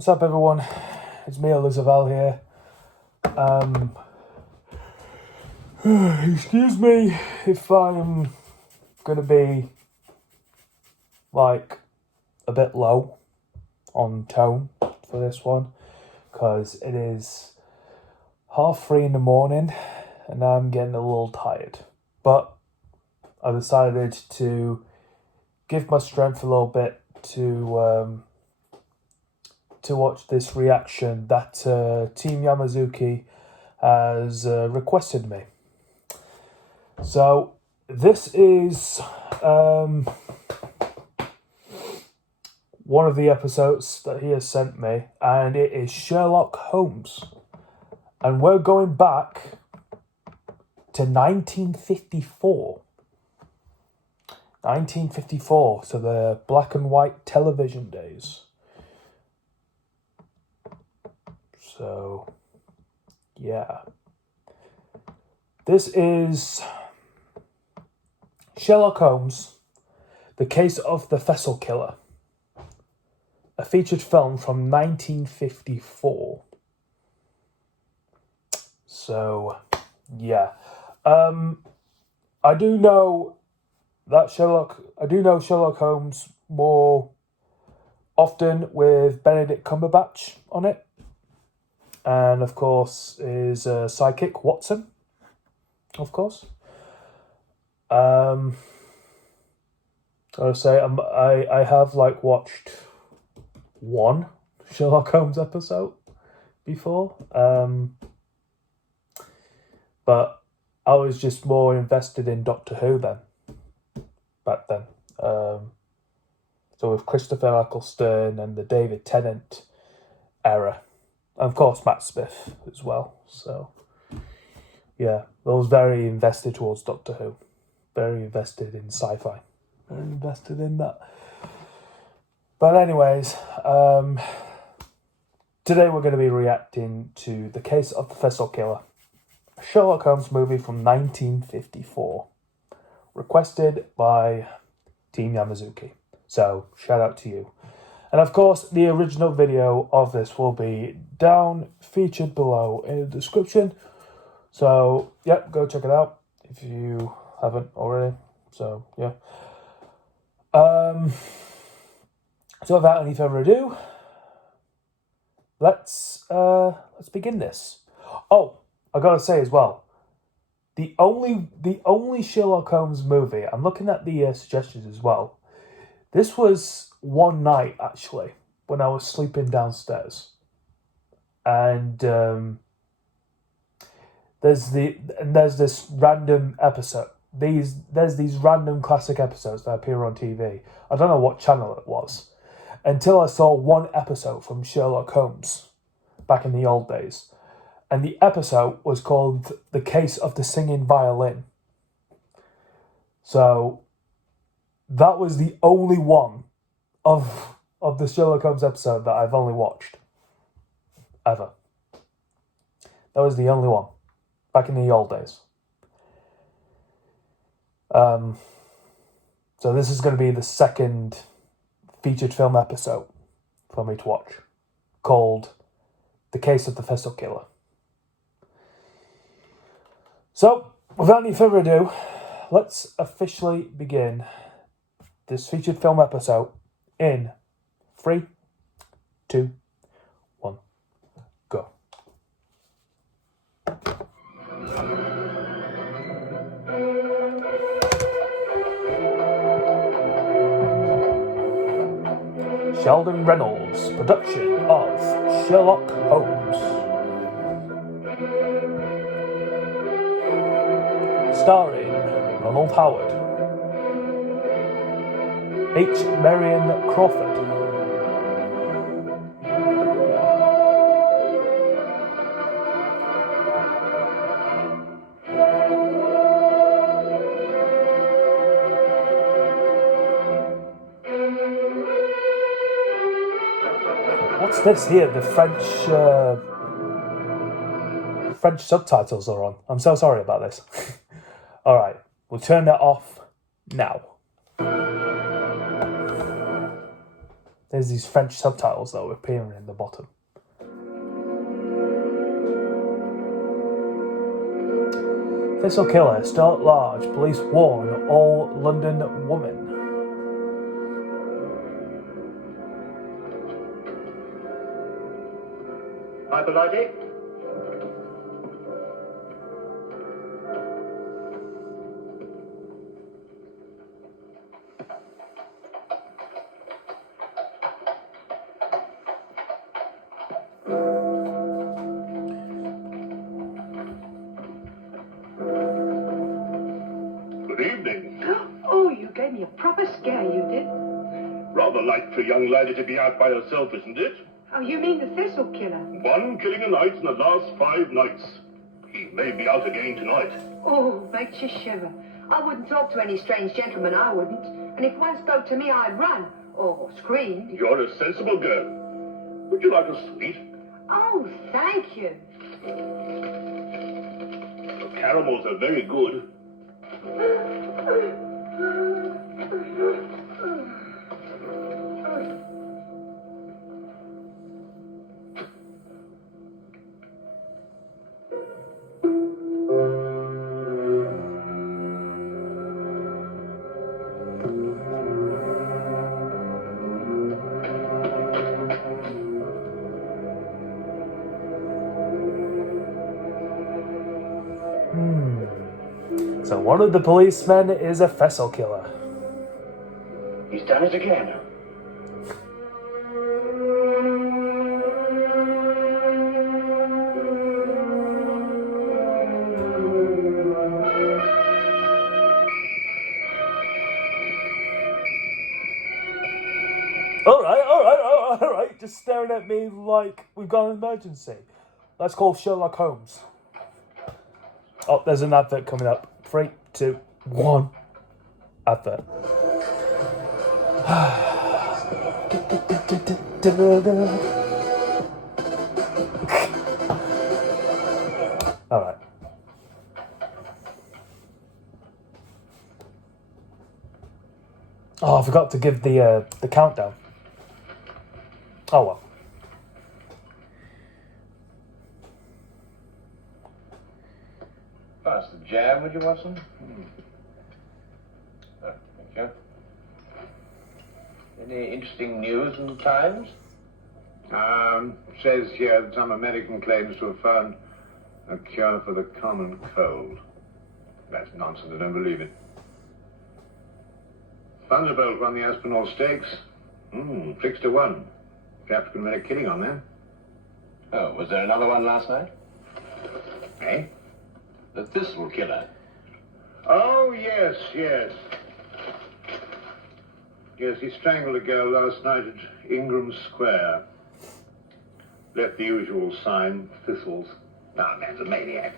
What's up, everyone? It's me, Elizabeth here. Excuse me if I'm gonna be like a bit low on tone for this one, because it is 3:30 in the morning and I'm getting a little tired. But I decided to give my strength a little bit to watch this reaction that Team Yumesuki has requested me. So this is one of the episodes that he has sent me, and it is Sherlock Holmes. And we're going back to 1954. 1954, so the black and white television days. So, yeah. This is Sherlock Holmes, The Case of the Thistle Killer, a featured film from 1954. So, yeah. I do know Sherlock Holmes more often with Benedict Cumberbatch on it. And of course, his sidekick, Watson. Of course. I would say I have watched one Sherlock Holmes episode before. But I was just more invested in Doctor Who back then. So with Christopher Eccleston and the David Tennant era. And of course, Matt Smith as well. So, yeah, I was very invested towards Doctor Who. Very invested in sci-fi. Very invested in that. But anyways, today we're going to be reacting to The Case of the Thistle Killer, a Sherlock Holmes movie from 1954, requested by Team Yumesuki. So, shout out to you. And of course, the original video of this will be down, featured below in the description. So, yep, go check it out if you haven't already. So, yeah. So without any further ado, let's begin this. Oh, I gotta say as well, the only Sherlock Holmes movie, I'm looking at the suggestions as well. This was one night, actually, when I was sleeping downstairs. And there's this random episode. There's these random classic episodes that appear on TV. I don't know what channel it was. Until I saw one episode from Sherlock Holmes back in the old days. And the episode was called The Case of the Singing Violin. So that was the only one of the Sherlock Holmes episode that I've only watched. Ever. That was the only one. Back in the old days. So this is going to be the second featured film episode for me to watch, called The Case of the Thistle Killer. So, without any further ado, let's officially begin this featured film episode in 3, 2, 1, go. Sheldon Reynolds' production of Sherlock Holmes. Starring Ronald Howard, H. Marion Crawford, what's this here? The French subtitles are on. I'm so sorry about this. Alright, we'll turn that off now. There's these French subtitles though appearing in the bottom. Thistle killer still at large. Police warn all London women. Hyperlogic? Good evening. Oh, you gave me a proper scare, you did. Rather light for a young lady to be out by herself, isn't it? Oh, you mean the Thistle killer? One killing a night in the last 5 nights. He may be out again tonight. Oh, makes you shiver. I wouldn't talk to any strange gentleman, I wouldn't. And if one spoke to me, I'd run. Or scream. You're a sensible girl. Would you like a sweet? Oh, thank you. The caramels are very good. So one of the policemen is a Thistle killer. He's done it again. All right. Just staring at me like we've got an emergency. Let's call Sherlock Holmes. Oh, there's an advert coming up. 3, 2, 1. Advert. All right. Oh, I forgot to give the countdown. Oh well. Pass the jam, would you, Watson? Oh, thank you. Any interesting news in the Times? Says here that some American claims to have found a cure for the common cold. That's nonsense, I don't believe it. Thunderbolt won the Aspinall Stakes. 6 to 1. Perhaps could have made a killing on them. Oh, was there another one last night? Eh? The Thistle killer. Oh, yes. Yes, he strangled a girl last night at Ingram Square. Left the usual sign, Thistles. Ah, man's a maniac.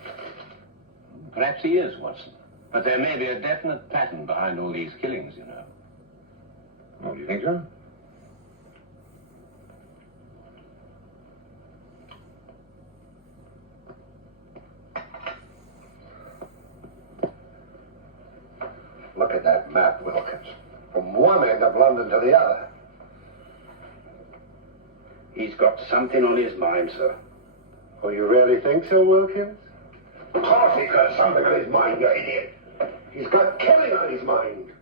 Perhaps he is, Watson. But there may be a definite pattern behind all these killings, you know. Oh, do you think so? Look at that map, Wilkins. From one end of London to the other. He's got something on his mind, sir. Oh, you really think so, Wilkins? Of course he's got something on his mind, you idiot. He's got killing on his mind.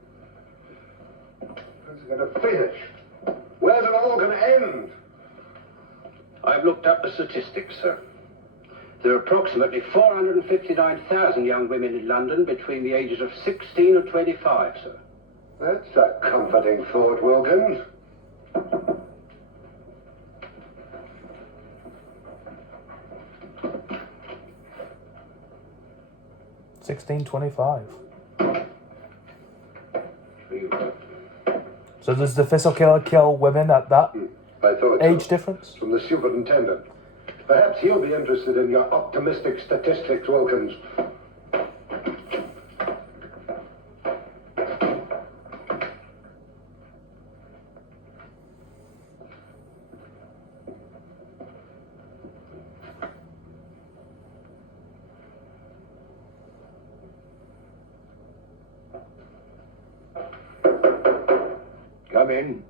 Where's it going to finish? Where's it all going to end? I've looked up the statistics, sir. There are approximately 459,000 young women in London between the ages of 16 and 25, sir. That's a comforting thought, Wilkins. $16.25. So does the Thistle killer kill women at that I thought age so. difference? From the superintendent. Perhaps he'll be interested in your optimistic statistics, Wilkins. Come in.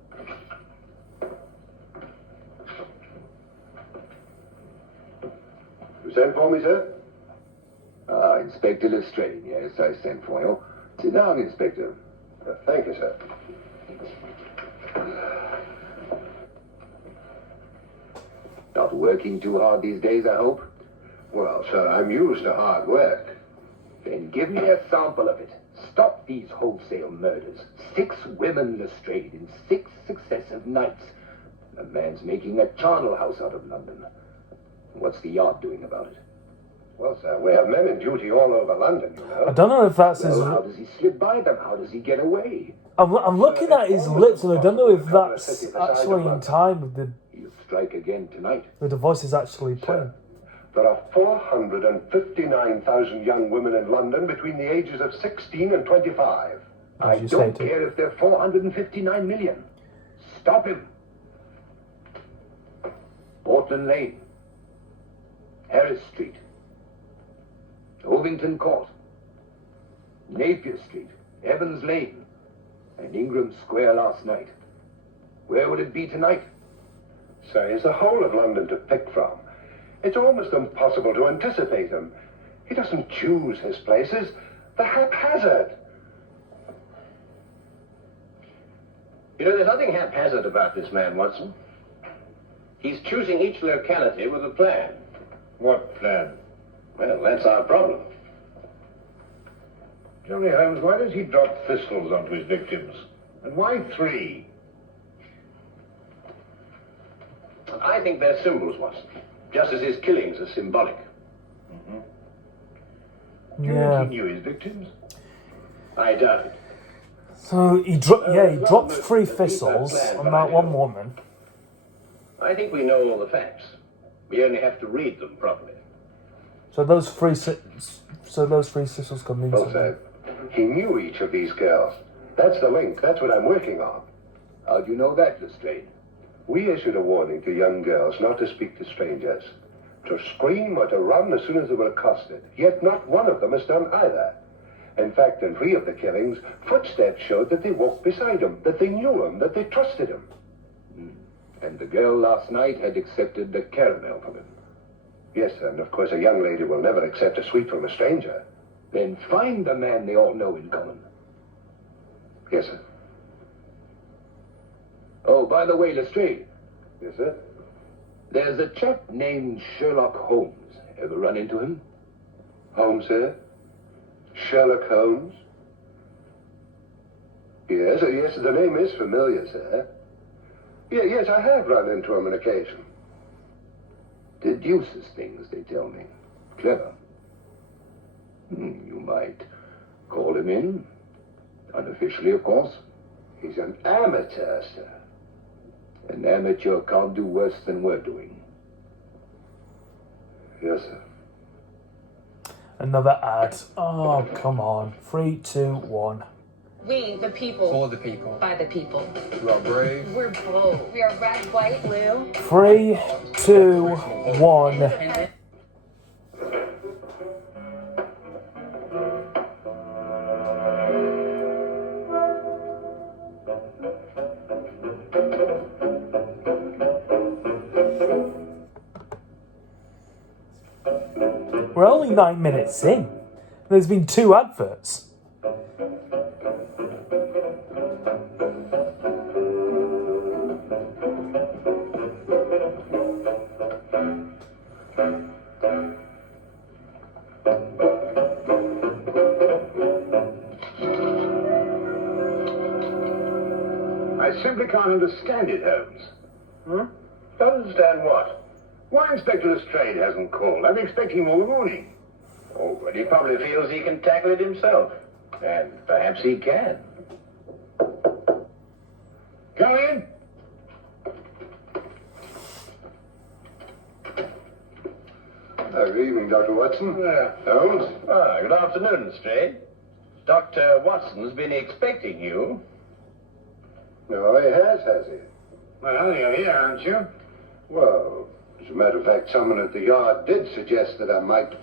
sent for me, sir? Ah, Inspector Lestrade. Yes, I sent for you. Sit down, Inspector. Thank you, sir. Not working too hard these days, I hope? Well, sir, I'm used to hard work. Then give me a sample of it. Stop these wholesale murders. 6 women Lestrade in 6 successive nights. A man's making a charnel house out of London. What's the Yard doing about it? Well, sir, we have men in duty all over London, you know. I don't know if that's his. Well, how does he slip by them? How does he get away? I'm looking at his lips, and I don't know if that's actually in time with He'll strike again tonight. the voice is actually playing. There are 459,000 young women in London between the ages of 16 and 25. I As you don't stated. care if they're 459 million. Stop him. Portland Lane, Harris Street, Ovington Court, Napier Street, Evans Lane, and Ingram Square last night. Where would it be tonight? Sir, he's the whole of London to pick from. It's almost impossible to anticipate him. He doesn't choose his places. They're haphazard. You know, there's nothing haphazard about this man, Watson. He's choosing each locality with a plan. What plan? Well, that's our problem. Tell me, Holmes, why does he drop thistles onto his victims? And why 3? I think they're symbols, Watson. Just as his killings are symbolic. Do you Yeah. think he knew his victims? I doubt it. So he dropped 3 thistles on that one woman. I think we know all the facts. We only have to read them properly. So those 3 thistles come in. Well, sir, he knew each of these girls. That's the link. That's what I'm working on. How do you know that, Lestrade? We issued a warning to young girls not to speak to strangers, to scream or to run as soon as they were accosted. Yet not one of them has done either. In fact, in 3 of the killings, footsteps showed that they walked beside him, that they knew him, that they trusted him. And the girl last night had accepted the caramel from him. Yes, sir, and of course a young lady will never accept a sweet from a stranger. Then find the man they all know in common. Yes, sir. Oh, by the way, Lestrade, Yes, sir. there's a chap named Sherlock Holmes. Ever run into him? Holmes, sir? Sherlock Holmes? Yes, yes, the name is familiar, sir. Yes, I have run into him on occasion. Deduces things, they tell me. Clever. You might call him in. Unofficially, of course. He's an amateur, sir. An amateur can't do worse than we're doing. Yes, sir. Another ad. Oh, come on. 3, 2, 1. We, the people. For the people. By the people. We are brave. We're bold. We are red, white, blue. 3, 2, 1. We're only 9 minutes in. There's been 2 adverts. I simply can't understand it, Holmes. Don't understand what? Why Inspector Lestrade hasn't called? I'm expecting him all the morning. Oh, but he probably feels he can tackle it himself. And perhaps he can. Come in. Good evening, Dr. Watson. Holmes? Good afternoon, Lestrade. Dr. Watson's been expecting you. No, he has he? Well, you're here, aren't you? Well, as a matter of fact, someone at the Yard did suggest that I might,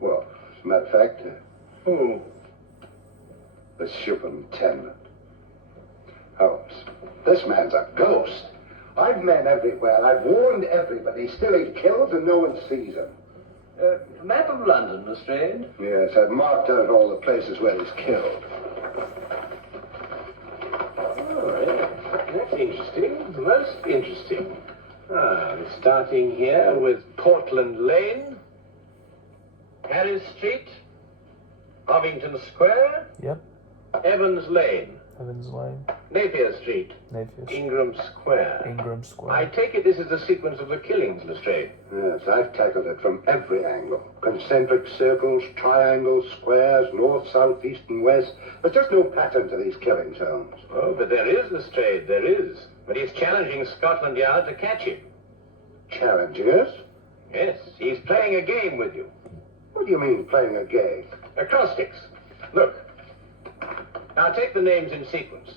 well, as a matter of fact, Who? the superintendent. Holmes, this man's a ghost. I've men everywhere. I've warned everybody. Still he kills and no one sees him. Map of London, Lestrade? Yes, I've marked out all the places where he's killed. Oh, yeah. That's interesting. Most interesting. Starting here with Portland Lane, Harris Street, Ovington Square, Yep. Evans Lane, Evans Lane. Napier Street, Napier. Ingram Square. Ingram Square. I take it this is the sequence of the killings, Lestrade. Yes, I've tackled it from every angle. Concentric circles, triangles, squares, north, south, east, and west. There's just no pattern to these killings, Holmes. Oh, but there is, Lestrade, there is. But he's challenging Scotland Yard to catch him. Challenging us? Yes, he's playing a game with you. What do you mean, playing a game? Acrostics. Look. Now take the names in sequence,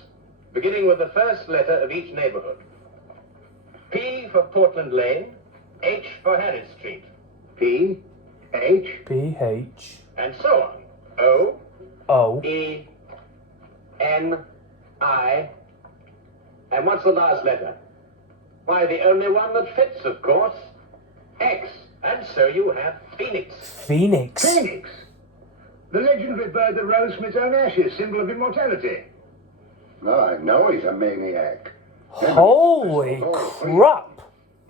beginning with the first letter of each neighborhood. P for Portland Lane, H for Harris Street. P, H, P-H. And so on. O, O. E, N, I. And what's the last letter? Why, the only one that fits, of course. X. And so you have Phoenix. Phoenix. Phoenix! The legendary bird that rose from its own ashes, symbol of immortality. No, I know he's a maniac. Holy crap.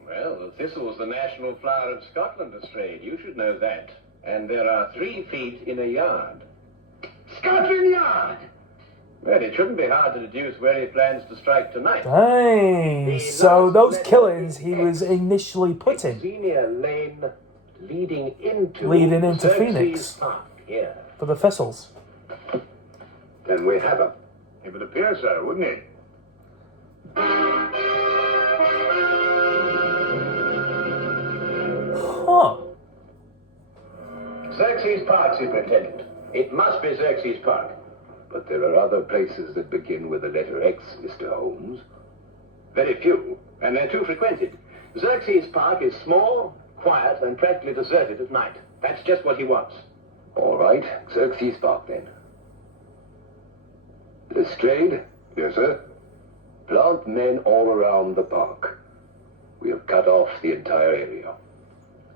Well, the Thistle's the national flower of Scotland, Lestrade. You should know that. And there are 3 feet in a yard. Scotland Yard! Well, it shouldn't be hard to deduce where he plans to strike tonight. Dang. So those killings he was initially putting. Xenia Lane leading into Xerxes Phoenix. Park. Yeah. For the Thistles. Then we have him. It would appear so, wouldn't it? Huh. Xerxes Park, Superintendent. It must be Xerxes Park. But there are other places that begin with the letter X, Mr. Holmes. Very few, and they're too frequented. Xerxes Park is small, quiet, and practically deserted at night. That's just what he wants. All right, Xerxes Park then. Lestrade, Yes, sir? plant men all around the park. We have cut off the entire area.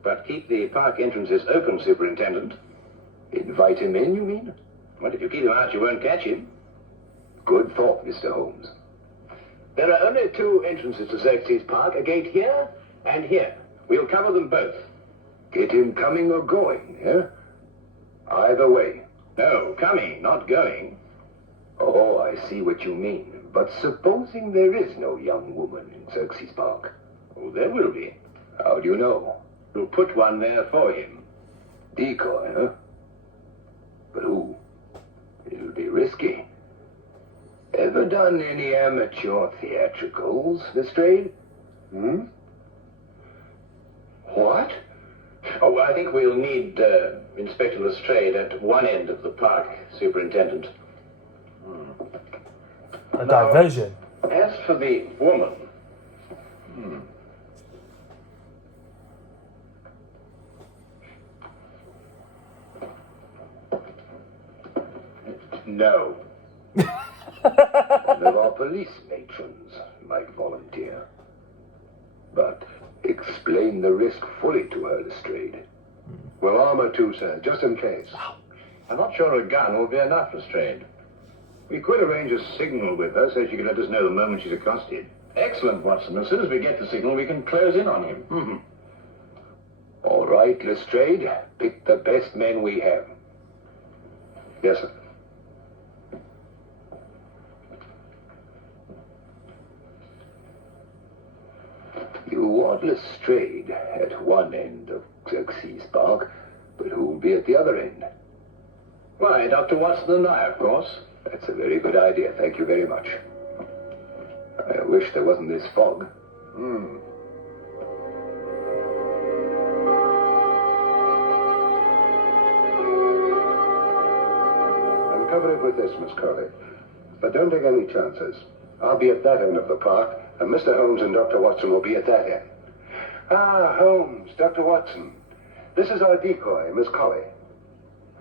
But keep the park entrances open, Superintendent. Invite him in, you mean? Well, if you keep him out, you won't catch him. Good thought, Mr. Holmes. There are only 2 entrances to Xerxes Park, a gate here and here. We'll cover them both. Get him coming or going, yeah? Either way. No, coming, not going. Oh, I see what you mean. But supposing there is no young woman in Xerxes Park? Oh, there will be. How do you know? We'll put one there for him. Decoy, huh? But who? It'll be risky. Ever done any amateur theatricals, Lestrade? Hmm? What? Oh, I think we'll need Inspector Lestrade at one end of the park, Superintendent. A diversion. As for the woman... No. One of our police matrons might volunteer. But explain the risk fully to her, Lestrade. Well, armor too, sir, just in case. I'm not sure a gun will be enough, Lestrade. We could arrange a signal with her so she can let us know the moment she's accosted. Excellent, Watson. As soon as we get the signal, we can close in on him. All right, Lestrade. Pick the best men we have. Yes, sir. You want Lestrade at one end of Xerxes Park, but who'll be at the other end? Why, Dr. Watson and I, of course. That's a very good idea. Thank you very much. I wish there wasn't this fog. I'll cover it with this, Miss Corley. But don't take any chances. I'll be at that end of the park, and Mr. Holmes and Dr. Watson will be at that end. Ah, Holmes, Dr. Watson. This is our decoy, Miss Colley.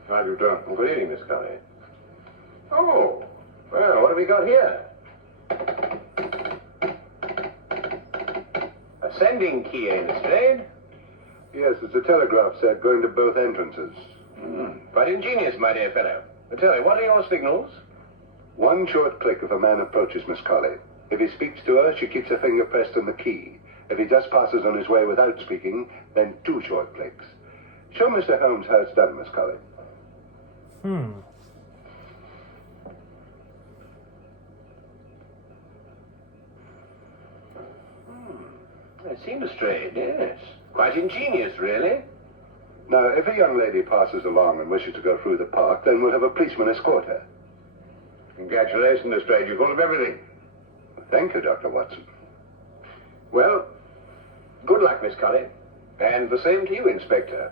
How do you do? Good evening, Miss Colley. Oh, well, what have we got here? sending key, ain't it, Strayed? Yes, it's a telegraph set going to both entrances. Quite ingenious, my dear fellow. But tell me, what are your signals? One short click if a man approaches Miss Colley. If he speaks to her, she keeps her finger pressed on the key. If he just passes on his way without speaking, then 2 short clicks. Show Mr. Holmes how it's done, Miss Colley. It seemed Strayed, yes. Quite ingenious, really. Now, if a young lady passes along and wishes to go through the park, then we'll have a policeman escort her. Congratulations, Lestrade. You've thought of everything. Thank you, Dr. Watson. Well, good luck, Miss Colley. And the same to you, Inspector.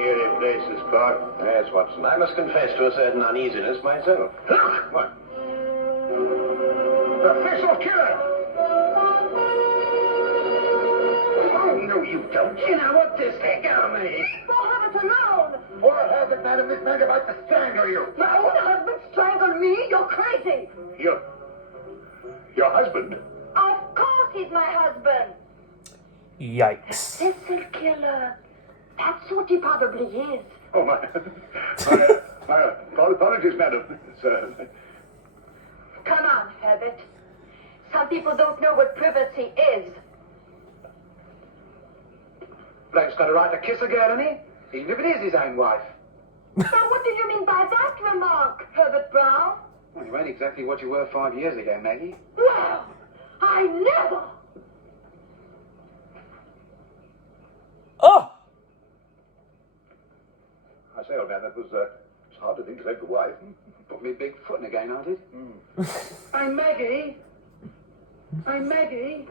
Eerie place, this park. Yes, Watson. I must confess to a certain uneasiness myself. Look! What? The Thistle killer! Oh, no, you don't. You know what this thing on me? Well, have it alone. What has it, madam? This man's about to strangle you. My own husband strangled me? You're crazy. Your husband? Of course he's my husband. Yikes. Thistle killer. That's what he probably is. Oh, my apologies, madam. Sir. Come on, Herbert. Some people don't know what privacy is. Bloke's got a right to kiss a girl, hasn't he? Even if it is his own wife. Now, what did you mean by that remark, Herbert Brown? Well, you ain't exactly what you were 5 years ago, Maggie. Well, I never. Oh! I say, old man, that was it's hard to think to take the wife. Put me big foot in again, I did. Hey, Maggie. Hey, Maggie.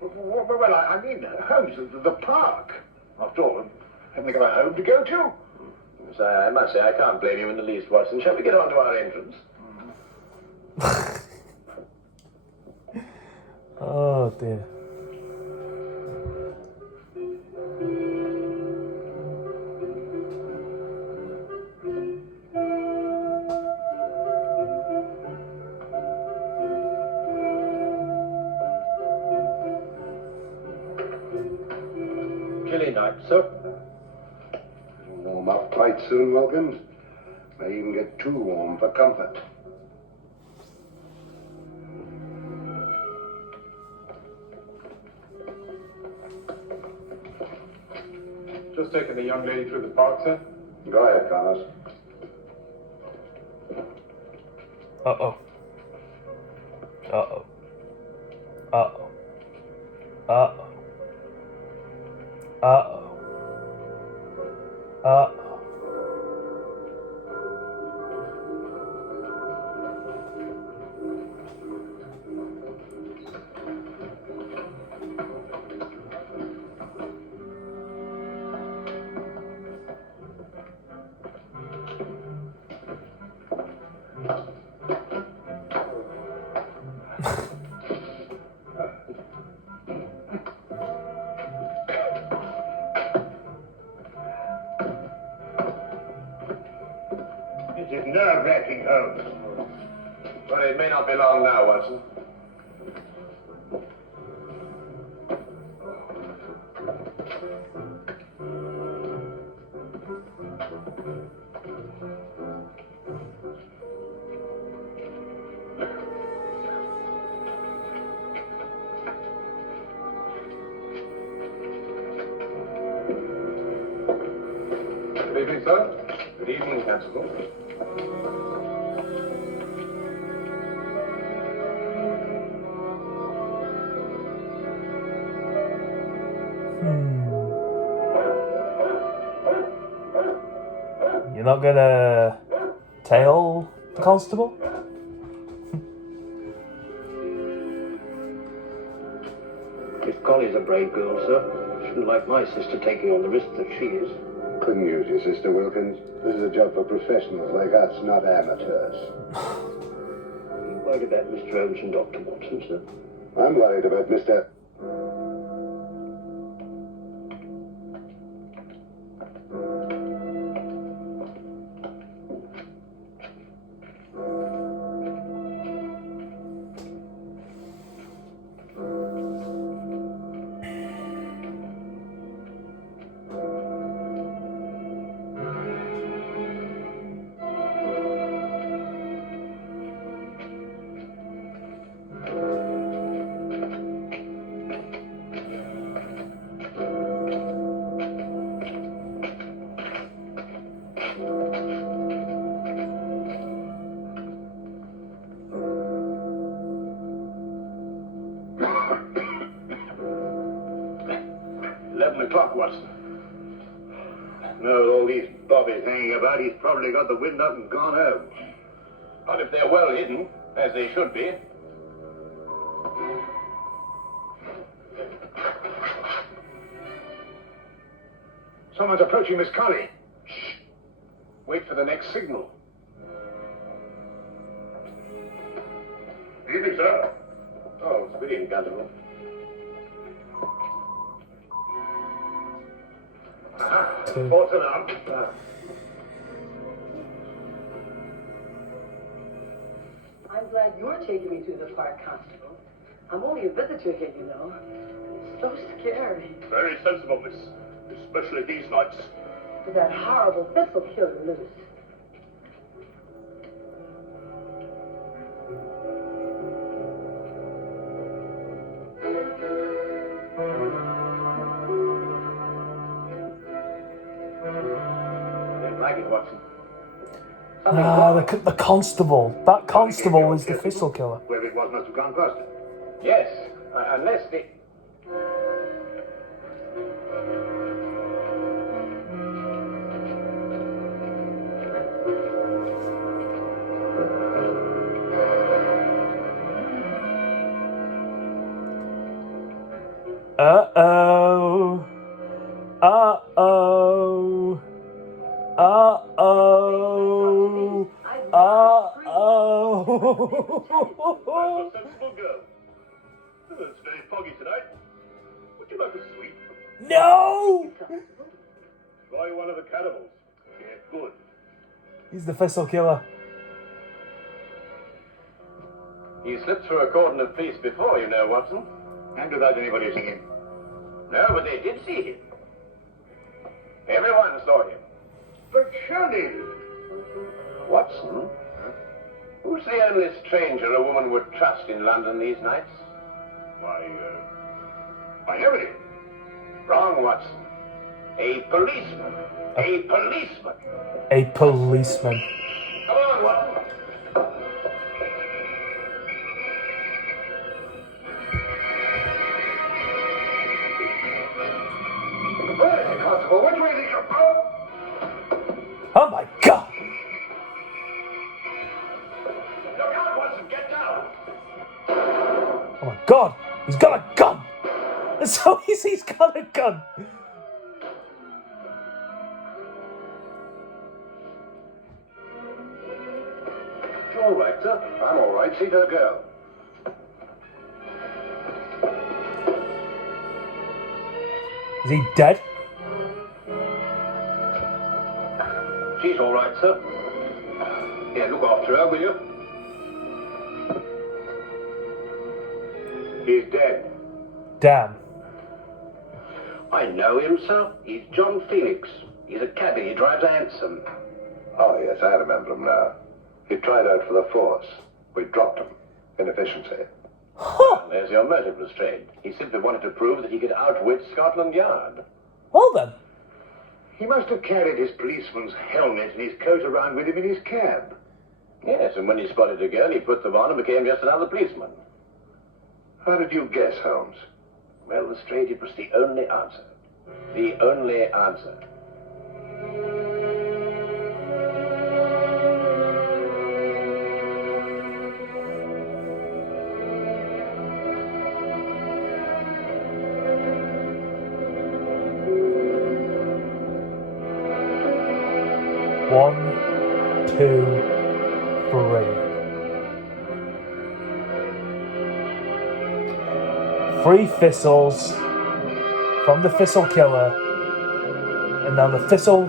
Well, I mean, Holmes, the park. After all, haven't they got a home to go to? Yes, I must say, I can't blame you in the least, Watson. Shall we get on to our entrance? Oh dear. Chilly night, sir. It'll warm up quite soon, Wilkins. May even get too warm for comfort. Just taking the young lady through the park, sir. Go ahead, Connors. Uh-oh. Uh-oh. Uh-oh. Uh-oh. Uh-oh. Uh-oh. It is nerve-wracking, Holmes. Well, it may not be long now, Watson. Good evening, sir. Good evening, Constable. You're not gonna tail the constable? Miss Colley's a brave girl, sir. Shouldn't like my sister taking on the risk that she is. Couldn't use your sister, Wilkins. This is a job for professionals like us, not amateurs. You worried about Mr. Holmes and Dr. Watson, sir? I'm worried about Mr. 11 o'clock, Watson. No, with all these bobbies hanging about, he's probably got the wind up and gone home. But if they're well hidden, as they should be. Someone's approaching Miss Connie. Shh. Wait for the next signal. Evening, sir. Oh, good evening, Constable. False alarm. I'm glad you're taking me through the park, Constable. I'm only a visitor here, you know. It's so scary. Very sensible, miss. Especially these nights. With that horrible Thistle killer loose. Didn't like it, Watson. The constable. That constable is the Thistle killer. Whoever it was must have gone past it. Yes, unless the... Uh-oh. Uh-oh. Uh-oh. Uh-oh. Sensible girl. It's very foggy tonight. Would you like a sweet? No! Try one of the cannibals. Yeah, good. He's the Thistle killer. He slipped through a cordon of police before, you know, Watson. And without anybody seeing him. No, but they did see him. Everyone saw him. But surely... Watson? Who's the only stranger a woman would trust in London these nights? Why, nobody. Wrong, Watson. A policeman. A policeman. A policeman. Come on, Watson. Hey, Constable, which way did you go? Oh my god! Look out, Watson. Get down. Oh my god! He's got a gun! So he's got a gun! You all right, sir? I'm all right. See to the girl. Is he dead? She's all right, sir. Here, look after her, will you? He's dead. Damn. I know him, sir. He's John Felix. He's a cabbie. He drives a hansom. Oh, yes, I remember him now. He tried out for the force. We dropped him. Inefficiency. Huh. There's your motive, Lestrade. He simply wanted to prove that he could outwit Scotland Yard. Well then. He must have carried his policeman's helmet and his coat around with him in his cab. Yes, and when he spotted a girl, he put them on and became just another policeman. How did you guess, Holmes? Well, Lestrade, it was the only answer. The only answer. One, two, three. Three thistles from the Thistle killer, and now the Thistle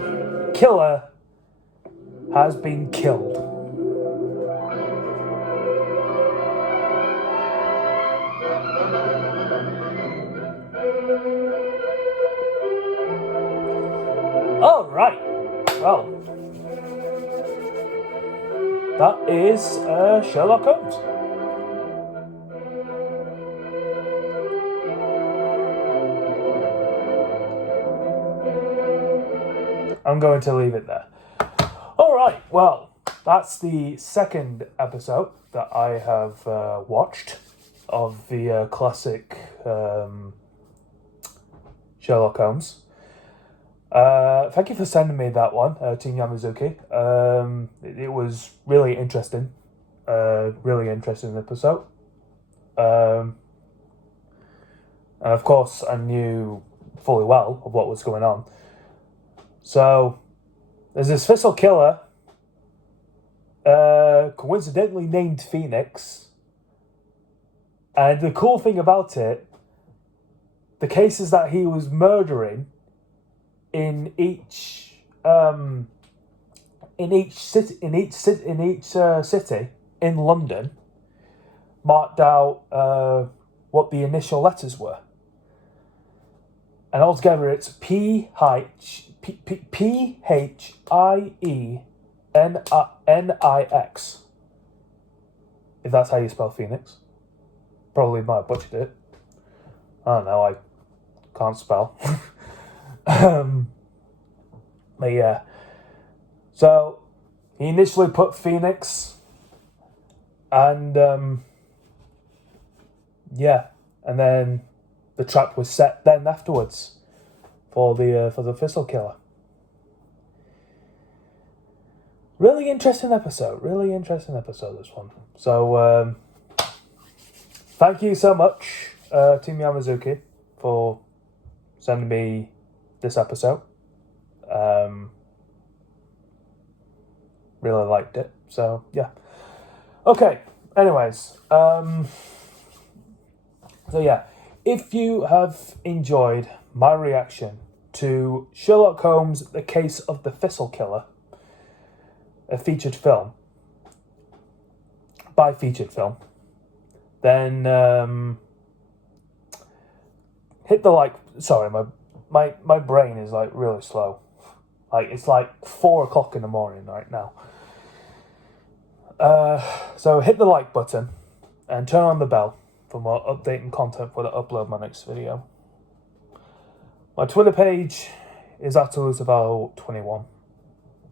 killer has been killed. All right. Well, that is Sherlock Holmes. I'm going to leave it there. All right. Well, that's the second episode that I have watched of the classic Sherlock Holmes. Thank you for sending me that one, Team Yumesuki. It was really interesting. Really interesting episode. And of course, I knew fully well of what was going on. So, there's this Thistle killer, coincidentally named Phoenix. And the cool thing about it, the cases that he was murdering in each city in London, marked out what the initial letters were, and altogether it's PHIENIX. If that's how you spell Phoenix, probably might have butchered it. I don't know. I can't spell. But yeah. So he initially put Phoenix, and yeah, and then the trap was set then afterwards for the Thistle killer. Really interesting episode. This one. So thank you so much, Team Yumesuki, for sending me this episode. Really liked it. So yeah. Okay. Anyways, so yeah, if you have enjoyed my reaction to Sherlock Holmes: The Case of the Thistle Killer, a featured film, then hit the like. Sorry, my brain is like really slow. Like it's like 4 o'clock in the morning right now. So hit the like button and turn on the bell for more updating content when I upload my next video. My Twitter page is @ElusiveOwl21.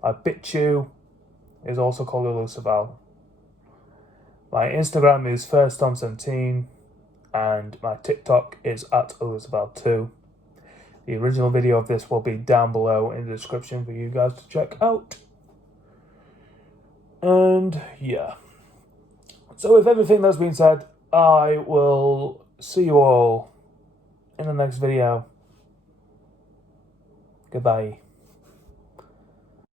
My BitChute is also called ElusiveOwl. My Instagram is FirstTom17, and my TikTok is @ElusiveOwl2. The original video of this will be down below in the description for you guys to check out. And yeah. So with everything that's been said, I will see you all in the next video. Goodbye.